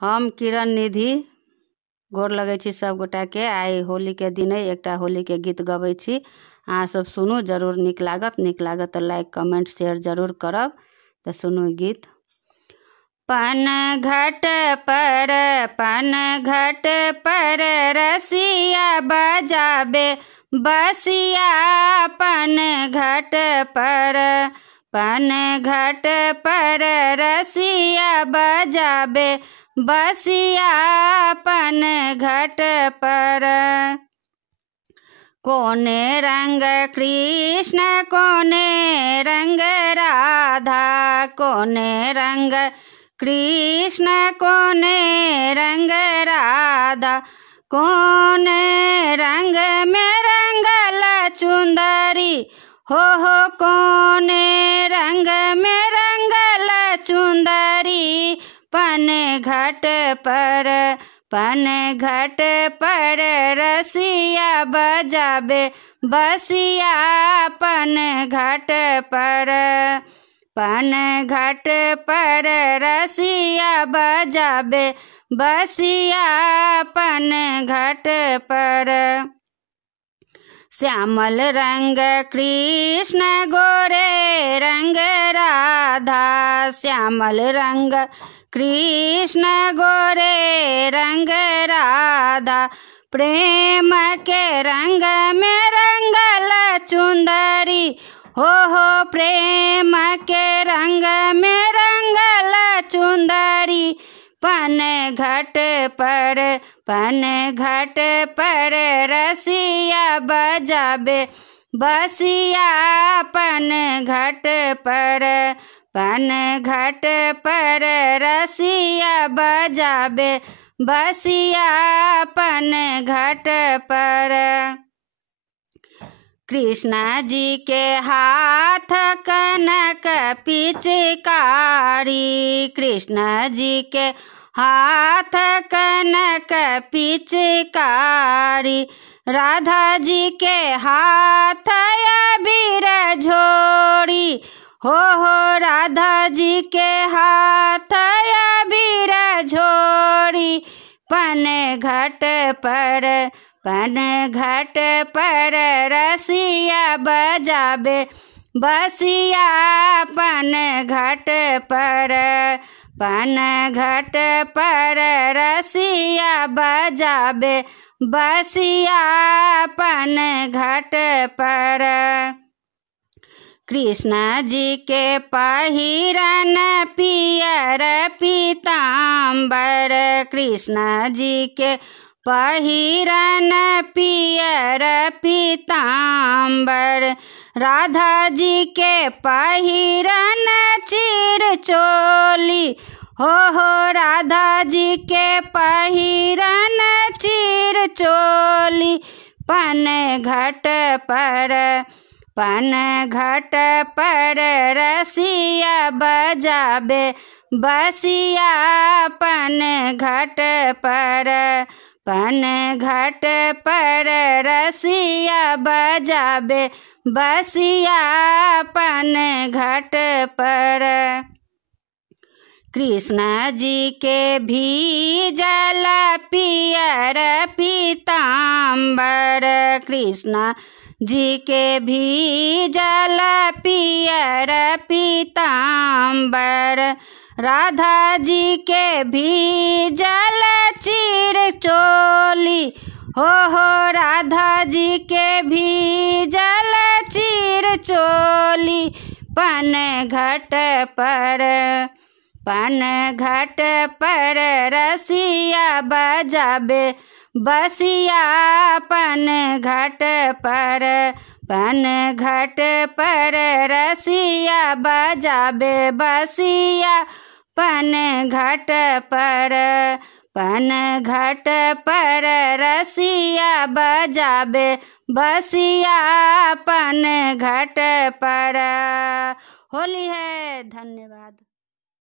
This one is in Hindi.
हम किरण निधि गोर लगै छी सब गोटा के। आइ होली के दिन एकटा होली के गीत गबै छी, अहाँ सब सुनू, जरूर नीक लागत तो लाइक कमेंट शेयर जरूर करब। तो सुनू गीत। पन घट पर रसिया बजाबे बसिया, पन घट पर रसिया बजाबे बसिया, पन घट पर। कोने रंग कृष्ण कोने रंग राधा, कोने रंग कृष्ण कोने रंग राधा, कोने रंग में रंगल चुंदरी हो, कोने रंग में रंगल चुंदरी, पन घट पर रसिया बजाबे बसिया, पन घट पर रसिया बजाबे बसिया, पन घट पर। श्यामल रंग कृष्ण गोरे रंग राधा, श्यामल रंग कृष्ण गोरे रंग राधा, प्रेम के रंग में रंगल चुंदरी हो, प्रेम के रंग में रंगल चुंदरी, पन घट पर रसिया बजाबे बसिया, पन घट पर रसिया बजाबे बसिया, पन घट पर। कृष्ण जी के हाथ कनक पिचकारी, कृष्ण जी के हाथ कनक पिचकारी, राधा जी के हाथ अबीर झोरी हो, राधा जी के हाथ अबीर झोरी, पन घट पर रसिया बजाबे बसिया, पन घट पर रसिया बजाबे बसिया, पन घट पर। कृष्ण जी के पहिरन पियर पीताम्बर, कृष्ण जी के पहिरन पियर पीताम्बर, राधा जी के पहिरन चिर चोली हो, राधा जी के पहिरन चिर चोली, पन घट पर रसिया बजाबे बसिया, पन घट पर रसिया बजाबे बसिया, पन घट पर। कृष्ण जी के भीजल पियर पीताम्बर, कृष्ण जी के भीजल पियर पीताम्बर, राधा जी के भीजल चिर चोली हो, राधा जी के भीजल चिर चोली, पन घट पर रसिया बजाबे बसिया, पन घट पर रसिया बजाबे बसिया, पन घट पर रसिया बजाबे बसिया, पन घट पर। होली है। धन्यवाद।